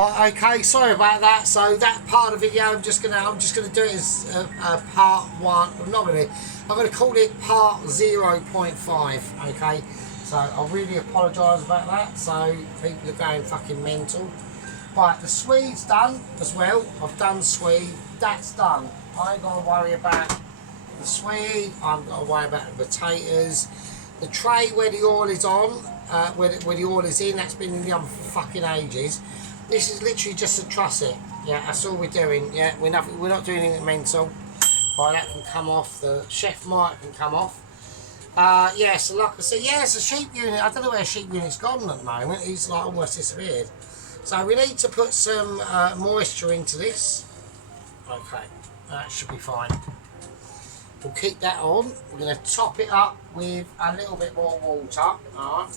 Okay, sorry about that. So that part of the video, I'm just gonna do it as part one. I'm gonna call it part 0.5. Okay, so I really apologise about that. So people are going fucking mental. Right, the Swede's done as well. I've done Swede. That's done. I ain't gotta worry about the Swede. I'm gotta worry about the potatoes. The tray where the oil is on, where the oil is in, that's been in the oven for fucking ages. This is literally just to truss it. Yeah, that's all we're doing. Yeah, we're not doing anything mental. Right, that can come off. The chef mic can come off. Yeah, so like I said, yeah, it's a sheep unit. I don't know where sheep unit's gone at the moment. He's like almost disappeared. So we need to put some moisture into this. Okay, that should be fine. We'll keep that on. We're going to top it up with a little bit more water. Alright.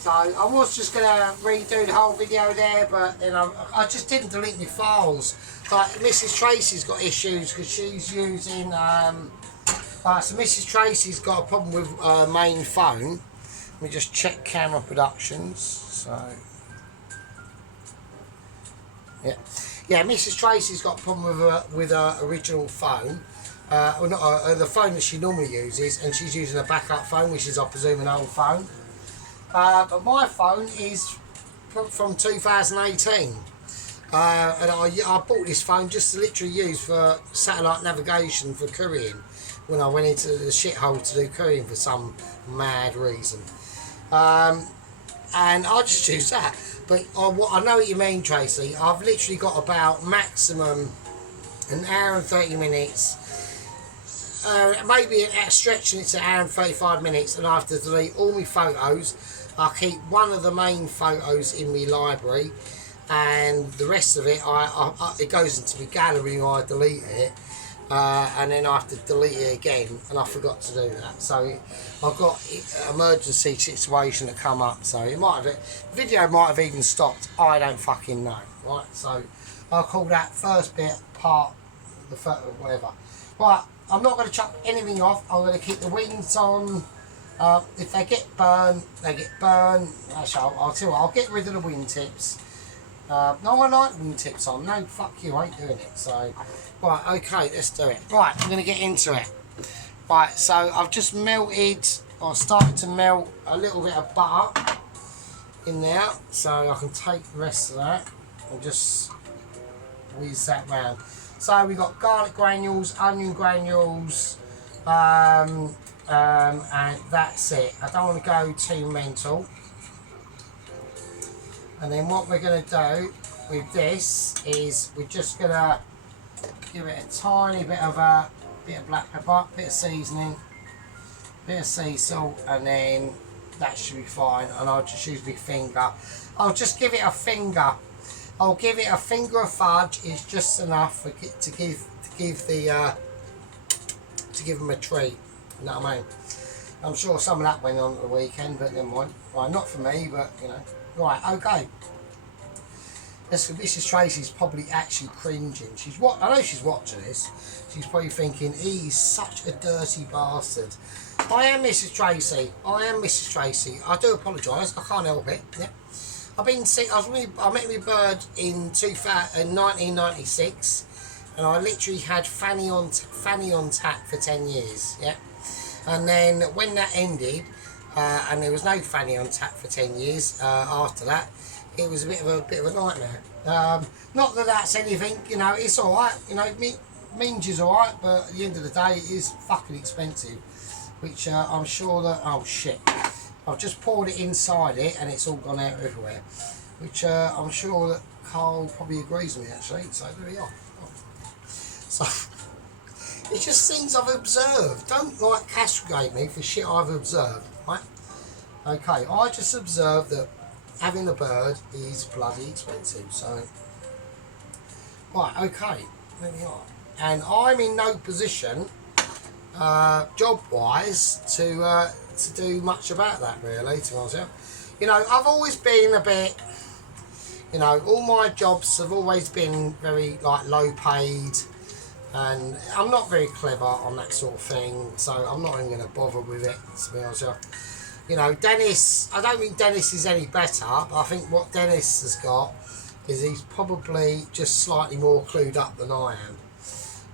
So I was just going to redo the whole video there, but then I just didn't delete my files. Like Mrs. Tracy's got issues because she's using. So Mrs. Tracy's got a problem with her main phone. Let me just check camera productions. So yeah, Mrs. Tracy's got a problem with her original phone. Well, not the phone that she normally uses, and she's using a backup phone, which is, I presume, an old phone. But my phone is from 2018, and I bought this phone just to literally use for satellite navigation for couriering when I went into the shithole to do couriering for some mad reason. And I just use that. But I know what you mean, Tracy. I've literally got about maximum an hour and 30 minutes. Maybe stretching it to an hour and 35 minutes, and I have to delete all my photos. I keep one of the main photos in my library, and the rest of it, it goes into my gallery and I delete it, and then I have to delete it again, and I forgot to do that. So I've got an emergency situation to come up, so it might have, the video might have even stopped. I don't fucking know, right? So I'll call that first bit part the photo, whatever. Right, I'm not going to chuck anything off. I'm going to keep the wings on. If they get burned, they get burned. Actually, I'll tell you what, I'll get rid of the wingtips. No, I like wingtips on. No, fuck you, I ain't doing it. So, right, okay, let's do it. Right, I'm going to get into it. Right, so I've just melted, or started to melt a little bit of butter in there. So I can take the rest of that and just whiz that round. So we've got garlic granules, onion granules, and that's it. I don't want to go too mental. And then what we're going to do with this is we're just going to give it a tiny bit of black pepper, bit of seasoning, bit of sea salt, and then that should be fine. And I'll just use my finger. I'll just give it a finger. I'll give it a finger of fudge. It's just enough to give them a treat. You know what I mean? I'm sure some of that went on at the weekend, but never mind. Right, not for me, but you know. Right, okay. Mrs. Tracy's probably actually cringing. I know she's watching this. She's probably thinking, he's such a dirty bastard. I am Mrs. Tracy. I do apologise. I can't help it. Yeah. I've been sick. I met my bird in 1996, and I literally had Fanny on tap for 10 years. Yeah, and then when that ended, and there was no Fanny on tap for 10 years after that, it was a bit of a nightmare. Not that that's anything, you know. It's all right, you know. Minge is all right, but at the end of the day, it is fucking expensive. Which I'm sure that. Oh shit. I've just poured it inside it and it's all gone out everywhere, which I'm sure that Carl probably agrees with me actually, so there we are. Oh. So, it's just things I've observed. Don't like castigate me for shit I've observed, right? Okay, I just observed that having a bird is bloody expensive, so. Right, okay, there we are. And I'm in no position, job-wise, to do much about that really, to be honest with you. You know, I've always been a bit, you know, all my jobs have always been very like low paid, and I'm not very clever on that sort of thing, so I'm not even going to bother with it, to be honest with you. You know, Dennis, I don't think Dennis is any better, but I think what Dennis has got is he's probably just slightly more clued up than I am.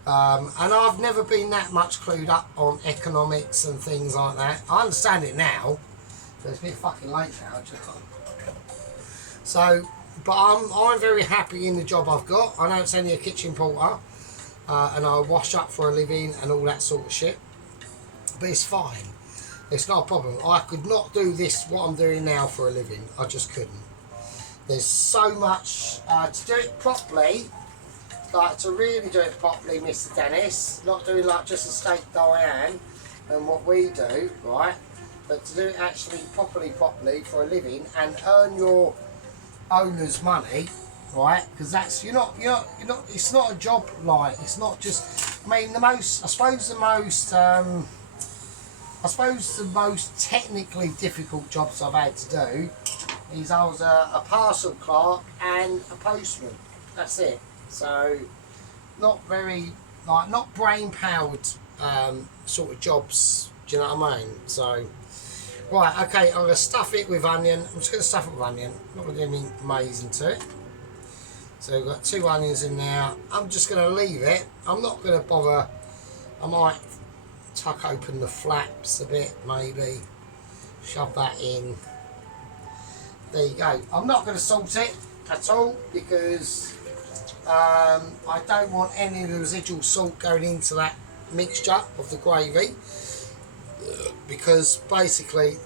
And I've never been that much clued up on economics and things like that. I understand it now, but it's a bit fucking late now. So, but I'm very happy in the job I've got. I know it's only a kitchen porter, and I wash up for a living and all that sort of shit, but it's fine. It's not a problem. I could not do this, what I'm doing now, for a living. I just couldn't. There's so much to do it properly. Like, to really do it properly, Mr. Dennis, not doing like just a steak Diane and what we do, right? But to do it actually properly for a living and earn your owner's money, right? Because that's you're not. It's not a job like. It's not just. I mean, I suppose the most technically difficult jobs I've had to do is I was a parcel clerk and a postman. That's it. So, not very, like, not brain-powered sort of jobs, do you know what I mean? So, right, okay, I'm going to stuff it with onion. I'm just going to stuff it with onion. Not going to do anything amazing to it. So, we've got 2 onions in there. I'm just going to leave it. I'm not going to bother. I might tuck open the flaps a bit, maybe. Shove that in. There you go. I'm not going to salt it at all because I don't want any of the residual salt going into that mixture of the gravy, because basically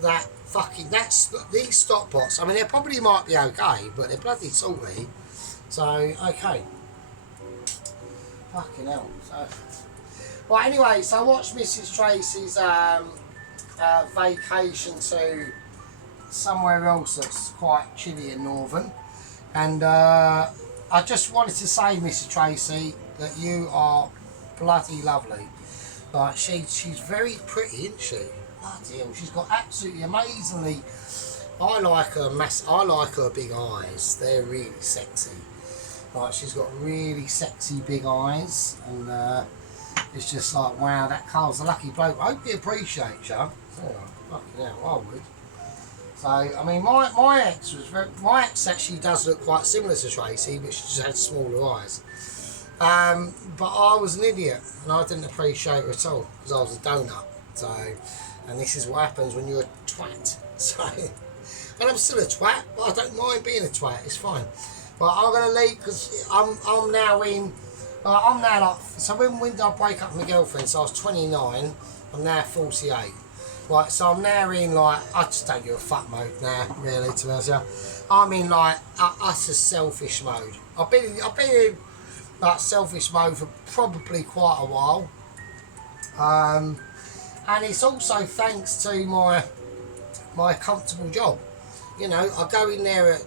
these stock pots, I mean, they probably might be okay, but they're bloody salty. So, okay. Fucking hell. So, well, anyway, so I watched Mrs. Tracy's vacation to somewhere else that's quite chilly and northern, and I just wanted to say, Mrs. Tracy, that you are bloody lovely. Like, she's very pretty, isn't she? Bloody hell, she's got absolutely amazingly. I like her big eyes. They're really sexy. Like, she's got really sexy big eyes, and it's just like, wow, that Carl's a lucky bloke. I hope he appreciates you. Oh, fucking hell, I would. So, I mean, my ex actually does look quite similar to Tracy, but she just had smaller eyes. But I was an idiot, and I didn't appreciate her at all, because I was a donut. So, and this is what happens when you're a twat. So, and I'm still a twat, but I don't mind being a twat, it's fine. But I'm going to leave, because I'm now like, so when did I break up with my girlfriend? So I was 29, I'm now 48. Right, so I'm now in, like, I just don't give a fuck mode now, really, to be honest with you. I'm in, like, utter selfish mode. I've been in, like, selfish mode for probably quite a while. And it's also thanks to my comfortable job. You know, I go in there at,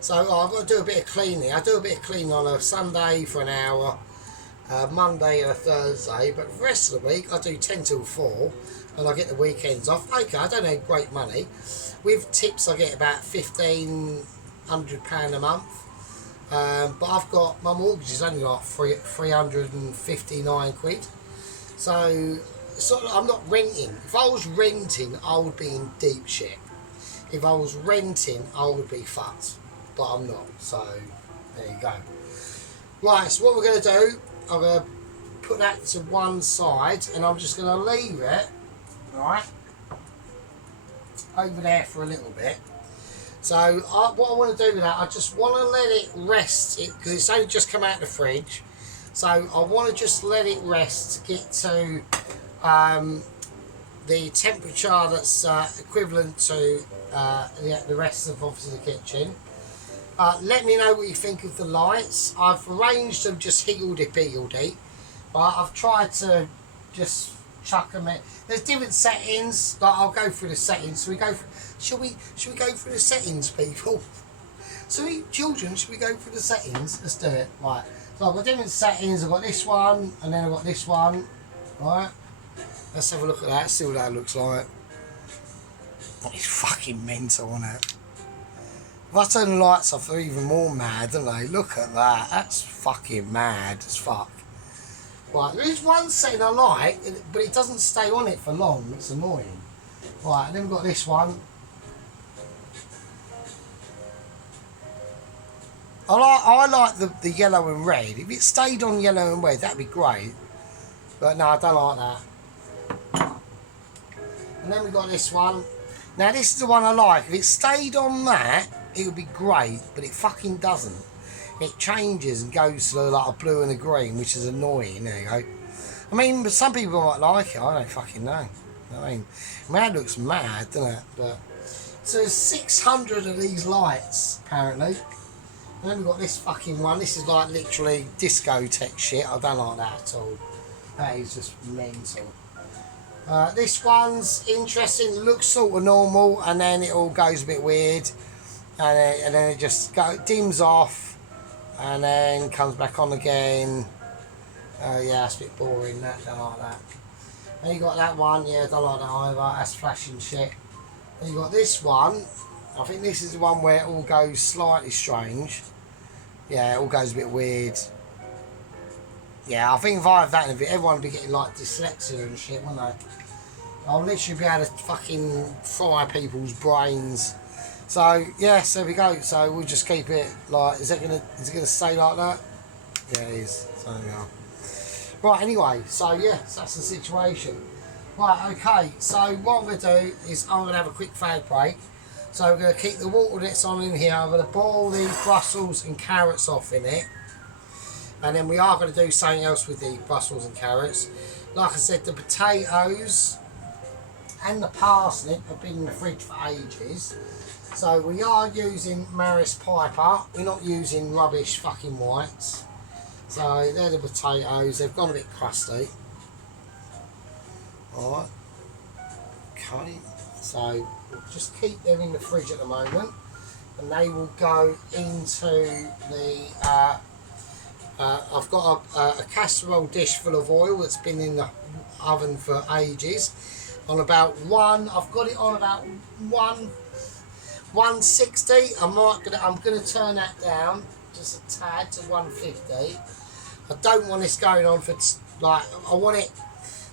so I've got to do a bit of cleaning. I do a bit of cleaning on a Sunday for an hour, Monday and a Thursday, but the rest of the week I do 10 till 4 and I get the weekends off. Okay, I don't have great money. With tips I get about £1,500 a month, but I've got, my mortgage is only like 359 quid, so sort of, I'm not renting. If I was renting I would be in deep shit. If I was renting I would be fucked, but I'm not, so there you go. Right, so what we're going to do, I'm going to put that to one side and I'm just going to leave it, right, over there for a little bit. So what I want to do with that, I just want to let it rest, because it's only just come out of the fridge. So I want to just let it rest to get to the temperature that's equivalent to the rest of obviously the kitchen. Let me know what you think of the lights. I've arranged them just higgledy-piggledy, but I've tried to just chuck them in. There's different settings. Like, I'll go through the settings. So should we go through the settings, people? So children, should we go through the settings? Let's do it. Right. So I've got different settings. I've got this one, and then I've got this one. Right. Let's have a look at that. See what that looks like. It's fucking mental, isn't it? If I turn the lights off, they're even more mad, don't they? Look at that. That's fucking mad as fuck. Right, there is one setting I like, but it doesn't stay on it for long. It's annoying. Right, and then we've got this one. I like the yellow and red. If it stayed on yellow and red, that'd be great. But no, I don't like that. And then we've got this one. Now this is the one I like. If it stayed on that, it would be great, but it fucking doesn't. It changes and goes to like a blue and a green, which is annoying. There you go. I mean, but some people might like it. I don't fucking know. I mean, that looks mad, doesn't it? But so there's 600 of these lights apparently. And then we've got this fucking one. This is like literally discotheque shit. I don't like that at all. That is just mental. This one's interesting. It looks sort of normal, and then it all goes a bit weird, and then it just dims off, and then comes back on again. Yeah, it's a bit boring. That don't like that. Then you got that one. Yeah, don't like that either. That's flashing shit. Then you got this one. I think this is the one where it all goes slightly strange. Yeah, it all goes a bit weird. Yeah, I think if I have that in a bit, everyone would be getting like dyslexia and shit, wouldn't they? I'll literally be able to fucking fry people's brains. So yeah, so there we go. So we'll just keep it like, is it gonna stay like that? Yeah, it is. So there we are. Right, anyway, so yeah, so that's the situation. Right, okay, so what I'm going to do is I'm going to have a quick fag break. So we're going to keep the water that's on in here. I'm going to boil the Brussels and carrots off in it. And then we are going to do something else with the Brussels and carrots. Like I said, the potatoes and the parsnip have been in the fridge for ages. So we are using Maris Piper. We're not using rubbish fucking whites. So they're the potatoes. They've gone a bit crusty. Alright. Okay. So we'll just keep them in the fridge at the moment. And they will go into the... I've got a casserole dish full of oil that's been in the oven for ages. On about I've got it on about 160. I'm gonna turn that down just a tad to 150. I don't want this going on for like, I want it,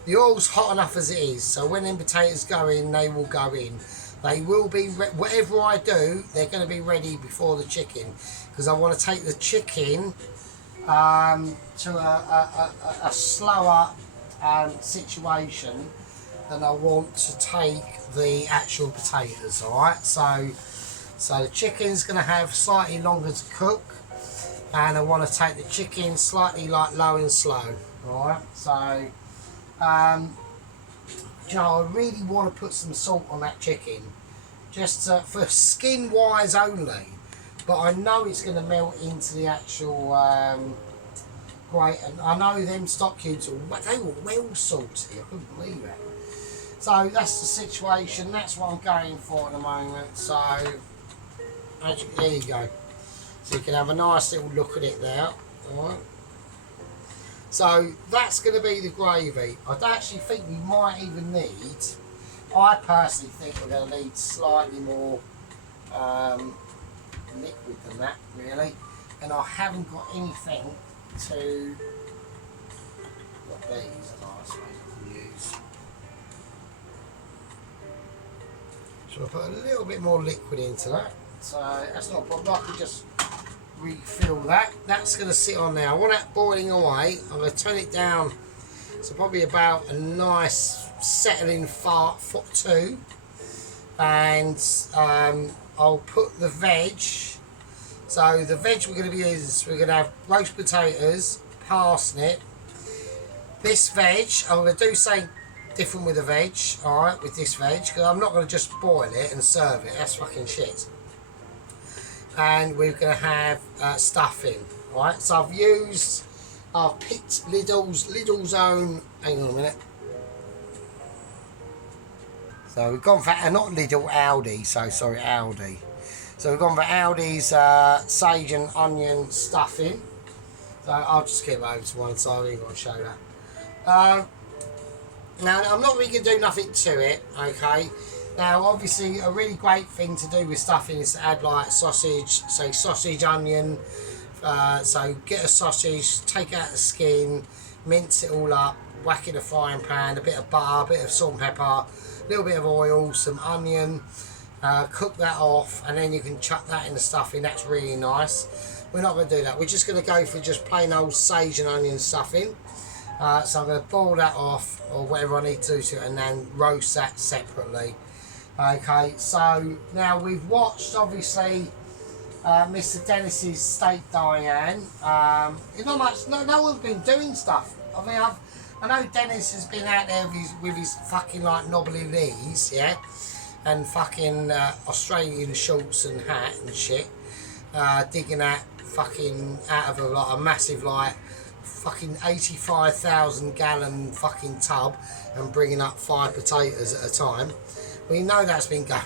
the oil's hot enough as it is, so when them potatoes go in, they will go in. They will be, whatever I do, they're going to be ready before the chicken, because I want to take the chicken to a slower situation than I want to take the actual potatoes. Alright, so the chicken's going to have slightly longer to cook, and I want to take the chicken slightly like low and slow. Alright, so you know, I really want to put some salt on that chicken, just for skin wise only, but I know it's going to melt into the actual grate, and I know them stock cubes they were well salty. I couldn't believe it. So that's the situation. That's what I'm going for at the moment. So there you go. So you can have a nice little look at it there. Alright. So that's going to be the gravy. I actually think we might even need, I personally think we're going to need slightly more liquid than that, really. And I haven't got anything to, got these, I suppose I can use. So I'll put a little bit more liquid into that. So that's not a problem. I can just refill that. That's going to sit on there. I want that boiling away. I'm going to turn it down so probably about a nice settling fart foot 2, and I'll put the veg. So the veg we're going to be using, we're going to have roast potatoes, parsnip, this veg. I'm going to do something different with the veg, alright, with this veg, because I'm not going to just boil it and serve it. That's fucking shit. And we're going to have stuffing. Alright, so I've picked Lidl's own, hang on a minute. So we've gone for, not Lidl, Aldi, so sorry, Aldi. So we've gone for Aldi's sage and onion stuffing. So I'll just keep it over to one side, I ain't going to show that. Now I'm not really going to do nothing to it, okay. Now, obviously, a really great thing to do with stuffing is to add like sausage, say sausage, onion. So get a sausage, take out the skin, mince it all up, whack in a frying pan, a bit of butter, a bit of salt and pepper, a little bit of oil, some onion, cook that off, and then you can chuck that in the stuffing. That's really nice. We're not going to do that. We're just going to go for just plain old sage and onion stuffing. So I'm going to boil that off, or whatever I need to do to it, and then roast that separately. Okay, so now we've watched, obviously, Mr. Dennis's Steak Diane. Not much. No one's been doing stuff. I mean, I know Dennis has been out there with his fucking like knobbly knees, yeah, and fucking Australian shorts and hat and shit, digging that fucking out of a massive like fucking 85,000 gallon fucking tub and bringing up 5 potatoes at a time. We know that's been going.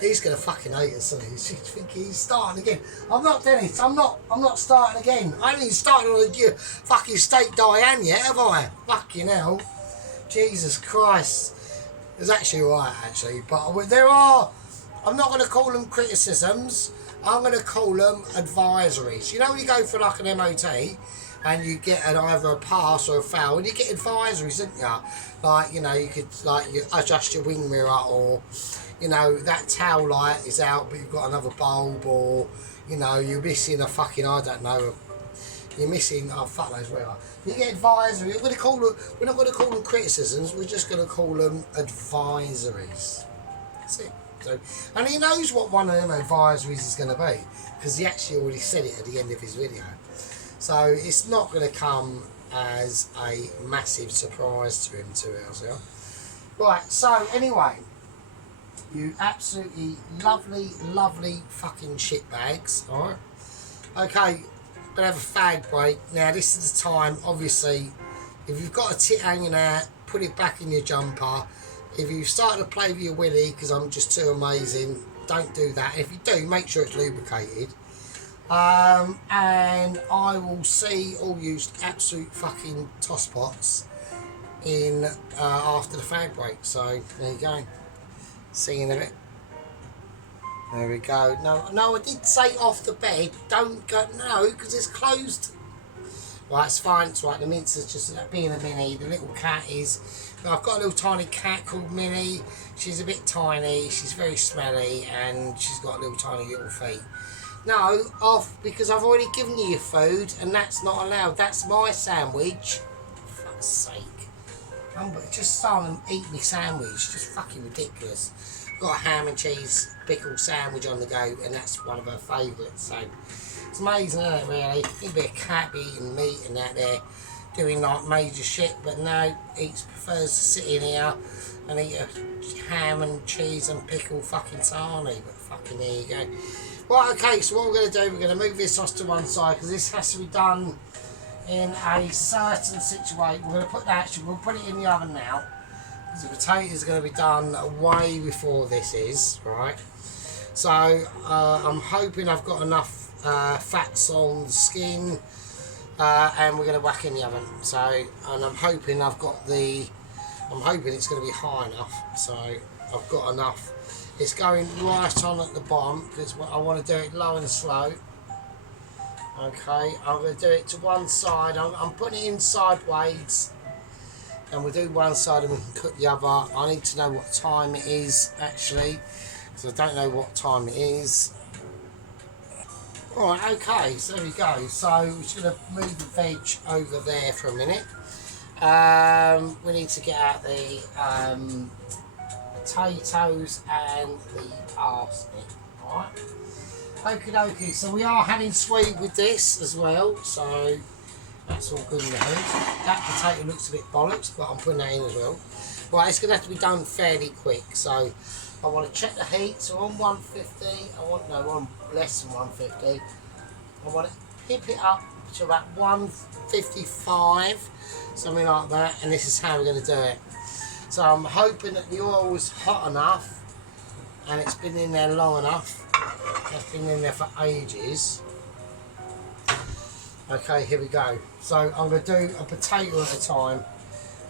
He's gonna fucking hate us, isn't he? He's thinking he's starting again. I'm not, Dennis. I'm not starting again. I haven't even started on a fucking Steak Diane yet, have I? Fucking hell. Jesus Christ. It's actually right, actually. But there are. I'm not gonna call them criticisms. I'm gonna call them advisories. You know when you go for like an MOT and you get either a pass or a fail, and you get advisories, don't you? Like, you know, you could like you adjust your wing mirror, or you know, that tail light is out but you've got another bulb, or you know, you're missing a fucking, I don't know, you're missing, oh fuck knows where. You get advisory. We're not going to call them criticisms, we're just going to call them advisories. That's it. So, and he knows what one of them advisories is going to be, because he actually already said it at the end of his video. So it's not going to come as a massive surprise to him, to ourselves. Right, so anyway, you absolutely lovely fucking shitbags, alright? Okay, gonna have a fag break. Now this is the time, obviously, if you've got a tit hanging out, put it back in your jumper. If you've started to play with your willy, because I'm just too amazing, don't do that. If you do, make sure it's lubricated. And I will see all you absolute fucking tosspots in after the fag break. So there you go. See you in a bit. There we go. No, I did say off the bed. Don't go. No, because it's closed. Right, it's fine. It's right. The mince is just being a Minnie. The little cat is. I've got a little tiny cat called Minnie. She's a bit tiny. She's very smelly, and she's got little tiny little feet. No, off, because I've already given you your food, and that's not allowed. That's my sandwich. For fuck's sake. Just starting them eat me sandwich. Just fucking ridiculous. Got a ham and cheese pickle sandwich on the go, and that's one of her favourites. So it's amazing, isn't it, really? You'd be a cat eating meat and that there, doing like major shit, but no, he prefers to sit in here and eat a ham and cheese and pickle fucking sarnie. But fucking there you go. Right, okay, so what we're going to do, we're going to move this off to one side, because this has to be done in a certain situation. We're going to put that, we'll put it in the oven now. The potatoes are going to be done way before this is, right? So I'm hoping I've got enough fats on the skin, and we're going to whack in the oven. So, and I'm hoping it's going to be high enough. So I've got enough. It's going right on at the bottom, because I want to do it low and slow. Okay, I'm going to do it to one side. I'm putting it in sideways. And we'll do one side and we can cook the other. I need to know what time it is, actually, because I don't know what time it is. Alright, okay, so there we go. So we're just going to move the veg over there for a minute. We need to get out the potatoes and the parsnip. Alright. Okie dokie, so we are having sweet with this as well, so that's all good in the hood. That potato looks a bit bollocks, but I'm putting that in as well. Right, it's going to have to be done fairly quick, so I want to check the heat. So on 150, on less than 150. I want to pip it up to about 155, something like that, and this is how we're going to do it. So I'm hoping that the oil is hot enough, and it's been in there long enough. It's been in there for ages. Okay, here we go. So I'm going to do a potato at a time.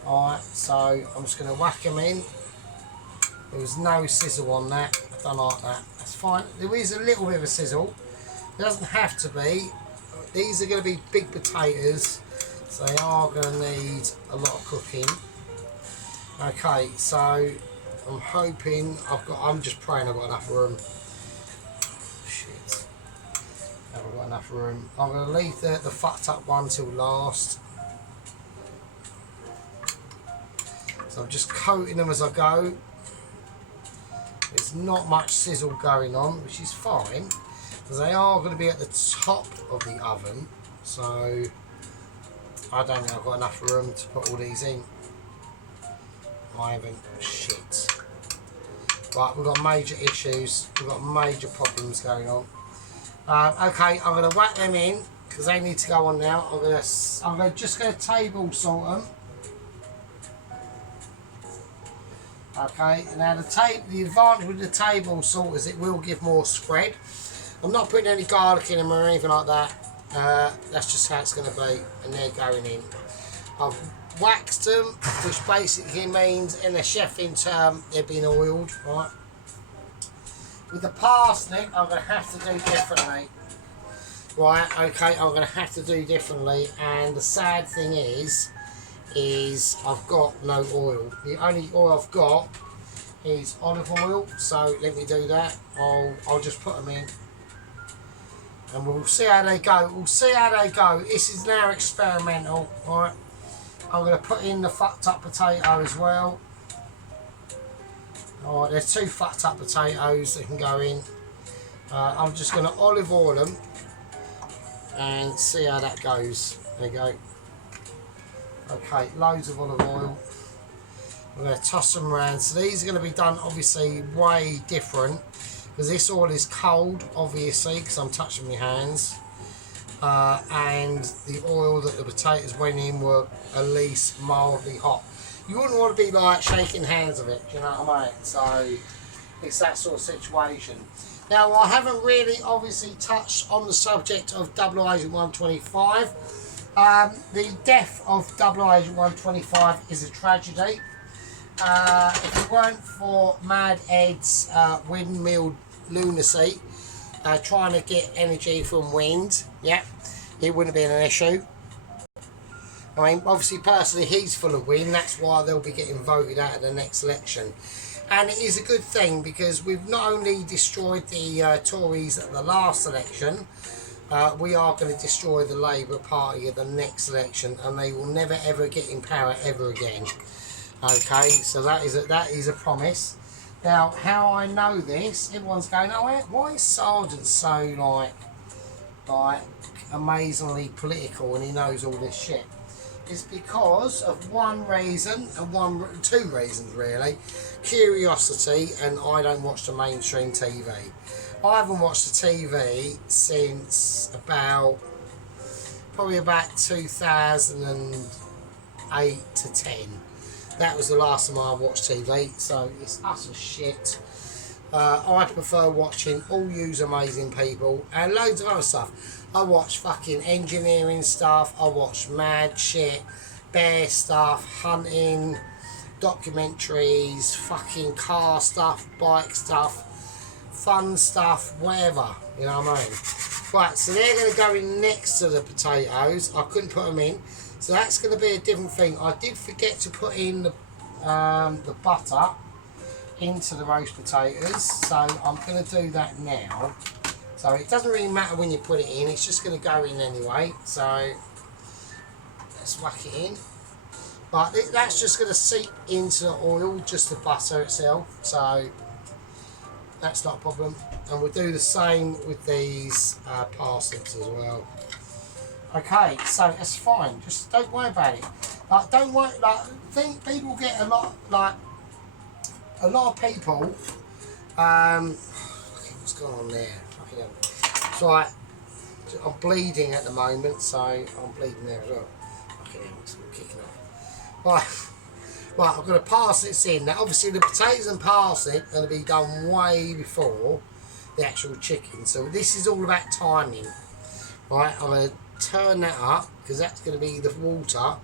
Alright, so I'm just going to whack them in. There was no sizzle on that. I don't like that. That's fine. There is a little bit of a sizzle. It doesn't have to be. These are going to be big potatoes. So they are going to need a lot of cooking. Okay, so I'm hoping I'm just praying I've got enough room. Shit. Haven't got enough room. I'm going to leave the fucked up one till last. So I'm just coating them as I go. There's not much sizzle going on, which is fine, because they are going to be at the top of the oven. So I don't think I've got enough room to put all these in. I haven't. Shit. Right, we've got major issues. We've got major problems going on. Okay, I'm going to whack them in because they need to go on now. I'm just going to table salt them. Okay, now the advantage with the table salt is it will give more spread. I'm not putting any garlic in them or anything like that. That's just how it's going to be, and they're going in. I've waxed them, which basically means in a chefing term they've been oiled, right? With the parsnip, I'm going to have to do differently. Right, okay, I'm going to have to do differently, and the sad thing is I've got no oil. The only oil I've got is olive oil, so let me do that. I'll just put them in and we'll see how they go. We'll see how they go. This is now experimental, right? I'm going to put in the fucked up potato as well. Alright, there's 2 fucked up potatoes that can go in. I'm just going to olive oil them and see how that goes. There you go. Okay, loads of olive oil. We're going to toss them around. So these are going to be done obviously way different because this oil is cold, obviously, because I'm touching my hands. And the oil that the potatoes went in were at least mildly hot. You wouldn't want to be like shaking hands of it, you know what I mean? So it's that sort of situation. Now I haven't really obviously touched on the subject of Double Agent 125. The death of Double Agent 125 is a tragedy. If it weren't for Mad Ed's windmill lunacy, trying to get energy from wind, yeah, it wouldn't have been an issue. I mean, obviously, personally, he's full of wind. That's why they'll be getting voted out of the next election. And it is a good thing because we've not only destroyed the Tories at the last election, we are going to destroy the Labour Party at the next election, and they will never ever get in power ever again. Okay, so that is a promise. Now, how I know this, everyone's going, oh, why is Sargent so like amazingly political and he knows all this shit? It's because of one reason, and 2 reasons really. Curiosity, and I don't watch the mainstream TV. I haven't watched the TV since probably about 2008 to 10. That was the last time I watched TV, so it's utter shit. I prefer watching all yous amazing people and loads of other stuff. I watch fucking engineering stuff, I watch mad shit, bear stuff, hunting, documentaries, fucking car stuff, bike stuff, fun stuff, whatever, you know what I mean? Right, so they're going to go in next to the potatoes. I couldn't put them in, so that's going to be a different thing. I did forget to put in the butter into the roast potatoes, so I'm going to do that now. So it doesn't really matter when you put it in, it's just going to go in anyway. So let's whack it in. But that's just going to seep into the oil, just the butter itself. So that's not a problem. And we'll do the same with these parsnips as well. Okay, so that's fine. Just don't worry about it. Like, don't worry. Like, think people get a lot of people. What's going on there? It's like I'm bleeding at the moment, so I'm bleeding there as well. It's kicking off. Right, I'm going to parsnips in. Now, obviously, the potatoes and parsnip are going to be done way before the actual chicken. So this is all about timing. Right, I'm going to turn that up because that's going to be the water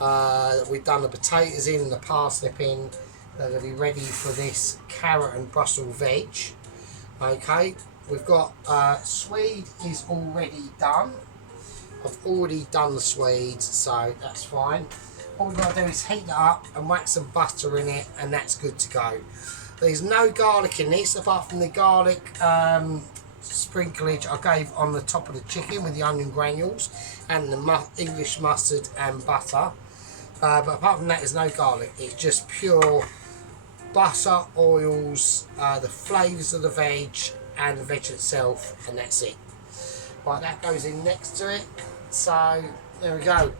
that we've done the potatoes in and the parsnip in. They're going to be ready for this carrot and Brussels veg. Okay, we've got Swede is already done. I've already done the Swedes, so that's fine. All we've got to do is heat it up and whack some butter in it, and that's good to go. There's no garlic in this, apart from the garlic sprinklage I gave on the top of the chicken with the onion granules and the English mustard and butter. But apart from that, there's no garlic. It's just pure butter, oils, the flavours of the veg and the veg itself, and that's it. Right, that goes in next to it. So there we go.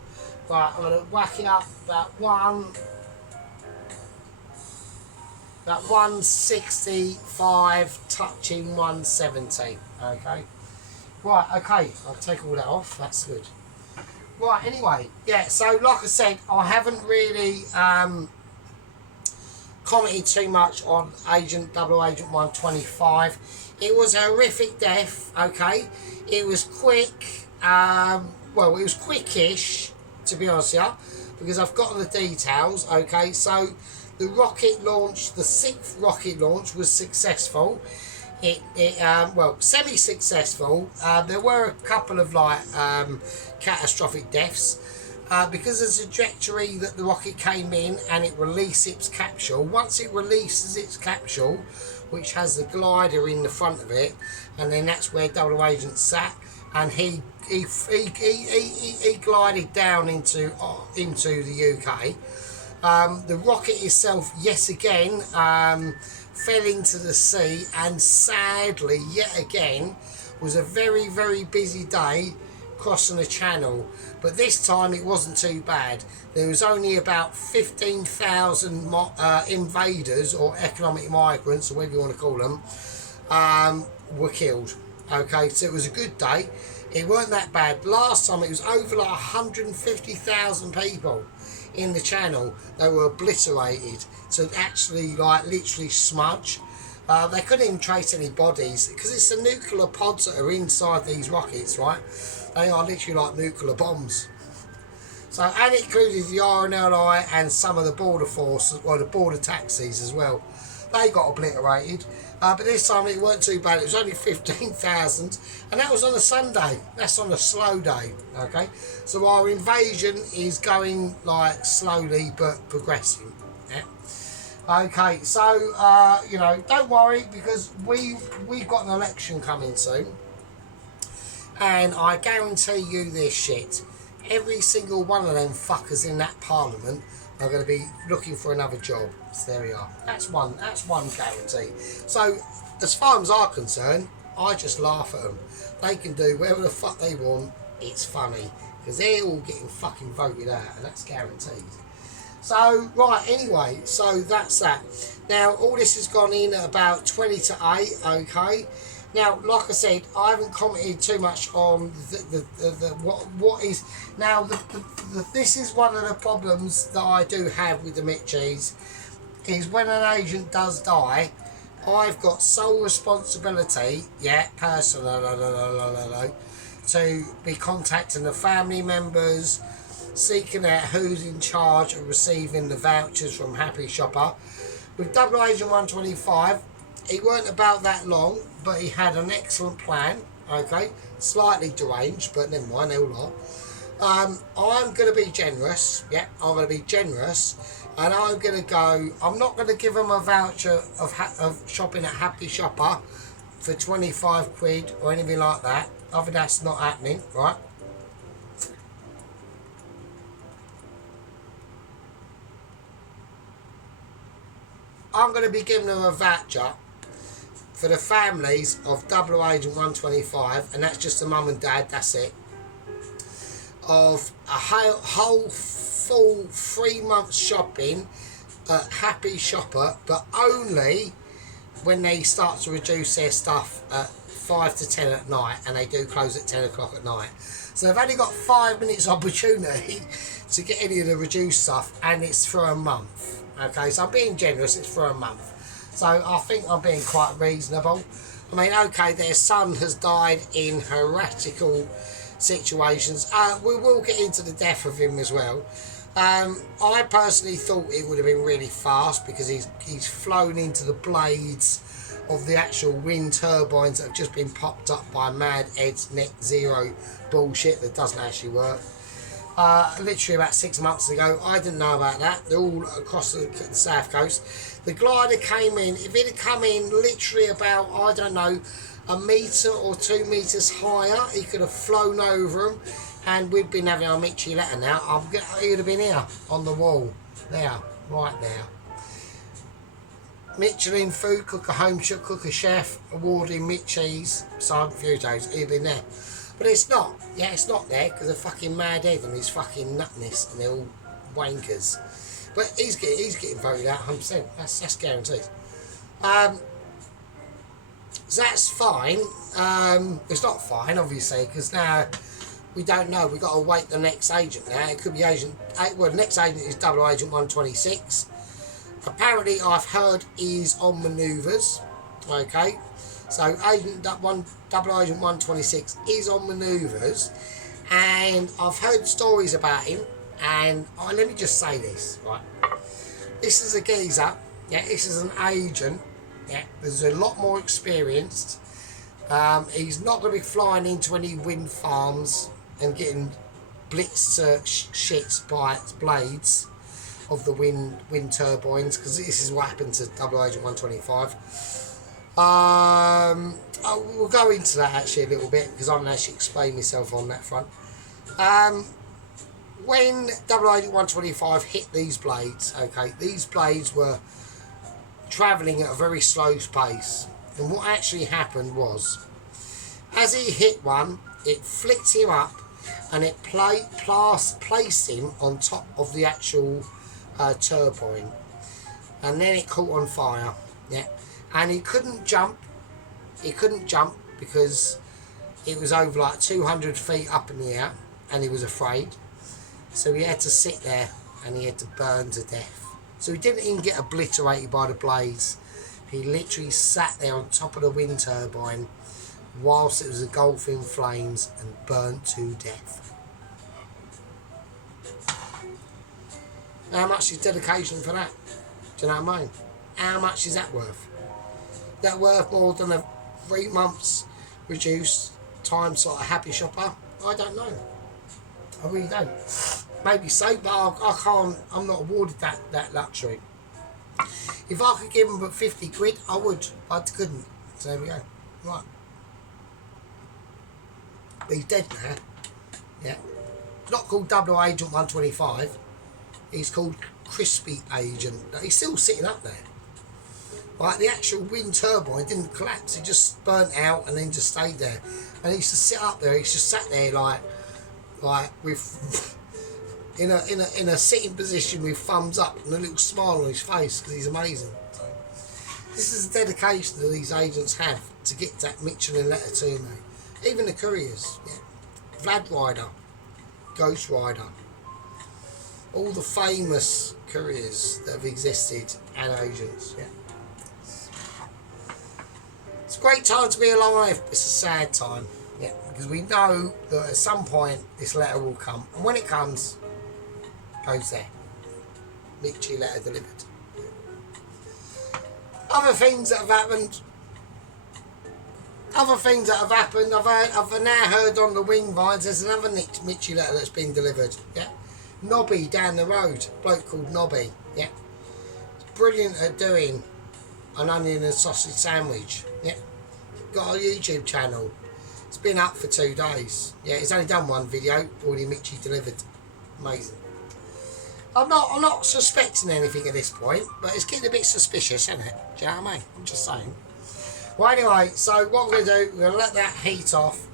Right, I'm going to whack it up about 165 touching 170. Okay. Right, okay, I'll take all that off, that's good. Right, anyway, yeah, so like I said, I haven't really commented too much on Double Agent 125. It was a horrific death, okay. It was quick, well, it was quickish, to be honest with you, because I've got the details, okay. So the rocket launch, the 6th rocket launch was successful. Well, semi-successful. There were a couple of catastrophic deaths because of the trajectory that the rocket came in and it released its capsule. Once it releases its capsule, which has the glider in the front of it, and then that's where Double Agent sat, and he glided down into the UK. The rocket itself, yes again, fell into the sea, and sadly, yet again, was a very, very busy day crossing the channel. But this time it wasn't too bad. There was only about 15,000 invaders or economic migrants, or whatever you want to call them, were killed. Okay, so it was a good day. It weren't that bad. Last time it was over 150,000 people in the channel. They were obliterated, so actually literally smudge. They couldn't even trace any bodies because it's the nuclear pods that are inside these rockets, right? They are literally like nuclear bombs. So, and it included the RNLI and some of the border force, or the border taxis as well. They got obliterated, but this time it weren't too bad. It was only 15,000, and that was on a Sunday. That's on a slow day, okay? So our invasion is going slowly but progressing. Yeah. Okay, so you know, don't worry, because we've got an election coming soon, and I guarantee you this shit. Every single one of them fuckers in that parliament are going to be looking for another job. So there we are. That's one guarantee. So as far as I'm concerned, I just laugh at them. They can do whatever the fuck they want. It's funny because they're all getting fucking voted out, and that's guaranteed. So right, anyway, so that's that. Now all this has gone in at about 20 to 8. Okay. Now, like I said, I haven't commented too much on what is now. This is one of the problems that I do have with the Mitchies, is when an agent does die, I've got sole responsibility, personally, to be contacting the family members, seeking out who's in charge of receiving the vouchers from Happy Shopper. With Double Agent 125, it weren't about that long, but he had an excellent plan, okay? Slightly deranged, but never mind, they all are. I'm going to be generous, I'm going to be generous, and I'm going to go, I'm not going to give him a voucher of shopping at Happy Shopper for 25 quid or anything like that. I think that's not happening, right? I'm going to be giving them a voucher for the families of Double Agent 125, and that's just the mum and dad, that's it, of a whole full 3 months shopping at Happy Shopper, but only when they start to reduce their stuff at 5 to 10 at night, and they do close at 10 o'clock at night. So they've only got 5 minutes opportunity to get any of the reduced stuff, and it's for a month. Okay, so I'm being generous, it's for a month. So I think I'm being quite reasonable. I mean, okay, their son has died in heretical situations. We will get into the death of him as well. I personally thought it would have been really fast because he's flown into the blades of the actual wind turbines that have just been popped up by Mad Ed's net zero bullshit that doesn't actually work. Literally about 6 months ago. I didn't know about that. They're all across the south coast. The glider came in. If it had come in literally about, I don't know, a metre or 2 metres higher, he could have flown over them, and we'd been having our Mitchie letter now. He would have been here on the wall. There, right there. Michelin food cooker, home cooker chef, awarding Mitchies, Sergeant Futos. He'd been there. But it's not. Yeah, it's not there because of fucking Mad Ed and his fucking nutness, and they're all wankers. But he's getting voted out 100%. That's guaranteed. So that's fine. It's not fine, obviously, because now we don't know. We've got to wait the next agent now. It could be agent. Well, the next agent is Double Agent 126. Apparently, I've heard he's on manoeuvres. Okay. So Double Agent 126 is on manoeuvres, and I've heard stories about him. And let me just say this, right? This is a geezer. Yeah, this is an agent. Yeah, there's a lot more experienced. He's not going to be flying into any wind farms and getting blitzed shit by blades of the wind turbines, because this is what happened to Double Agent 125. We'll go into that actually a little bit, because I haven't actually explained myself on that front. When Double Agent 125 hit these blades, okay, these blades were travelling at a very slow pace, and what actually happened was, as he hit one, it flicked him up, and it placed him on top of the actual turbine, and then it caught on fire. Yeah, and he couldn't jump. He couldn't jump because it was over like 200 feet up in the air, and he was afraid. So he had to sit there, and he had to burn to death. So he didn't even get obliterated by the blades. He literally sat there on top of the wind turbine whilst it was engulfing flames and burnt to death. How much is dedication for that? Do you know what I mean? How much is that worth? Is that worth more than a 3 months reduced time sort of happy shopper? I don't know. I really don't. Maybe so, but I can't. I'm not awarded that luxury. If I could give him but 50 quid, I would. I couldn't. So there we go. Right. But he's dead now. Yeah. Not called Double Agent 125. He's called Crispy Agent. He's still sitting up there. Like, the actual wind turbine didn't collapse. It just burnt out and then just stayed there. And he used to sit up there. He's just sat there like with in a sitting position with thumbs up and a little smile on his face, because he's amazing. So, this is the dedication that these agents have to get that Michelin letter to me. Even the couriers, yeah. Vlad Ryder, Ghost Rider, all the famous couriers that have existed and agents, yeah. It's a great time to be alive. It's a sad time, yeah, because we know that at some point this letter will come, and when it comes, goes there. Mitchie letter delivered. Other things that have happened. I've now heard on the wing vines there's another Mitchie letter that's been delivered. Yeah, Nobby down the road, bloke called Nobby. Yeah, it's brilliant at doing an onion and sausage sandwich. Yeah, got a YouTube channel. It's been up for 2 days. Yeah, he's only done one video. Already Mitchie delivered. Amazing. I'm not suspecting anything at this point, but it's getting a bit suspicious, isn't it? Do you know what I mean? I'm just saying. Well, anyway, so what we're going to do, we're going to let that heat off.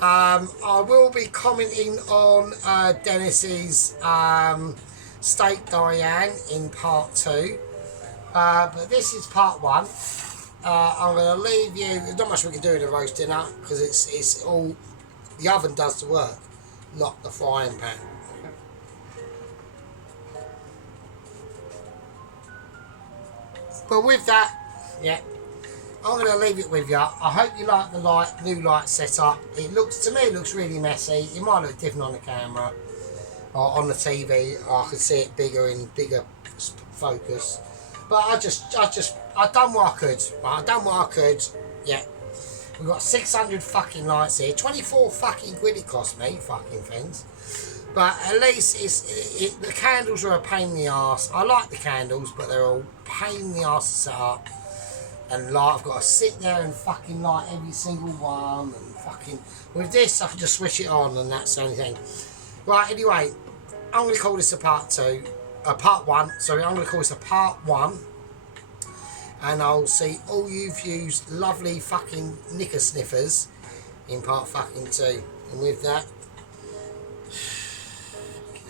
I will be commenting on Dennis's Steak Diane in part 2. But this is part 1. I'm going to leave you. There's not much we can do with the roast dinner, because it's all, the oven does the work, not the frying pan. But with that, yeah, I'm going to leave it with you. I hope you like the new light setup. It looks, to me, it looks really messy. It might look different on the camera or on the TV. I could see it bigger in bigger focus. But I done what I could. Right? I done what I could. Yeah. We've got 600 fucking lights here. 24 fucking quid it cost me, fucking things. But at least the candles are a pain in the arse. I like the candles, but they're all pain in the arse to set up. And light, I've got to sit there and fucking light every single one. And fucking with this, I can just switch it on, and that's the only thing. Right. Anyway, I'm going to call this a part one. Sorry, I'm going to call this a part one. And I'll see all you views, lovely fucking knicker sniffers, in part fucking 2. And with that,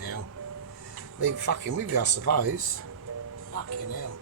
now, leave fucking with you, I suppose. Fucking hell.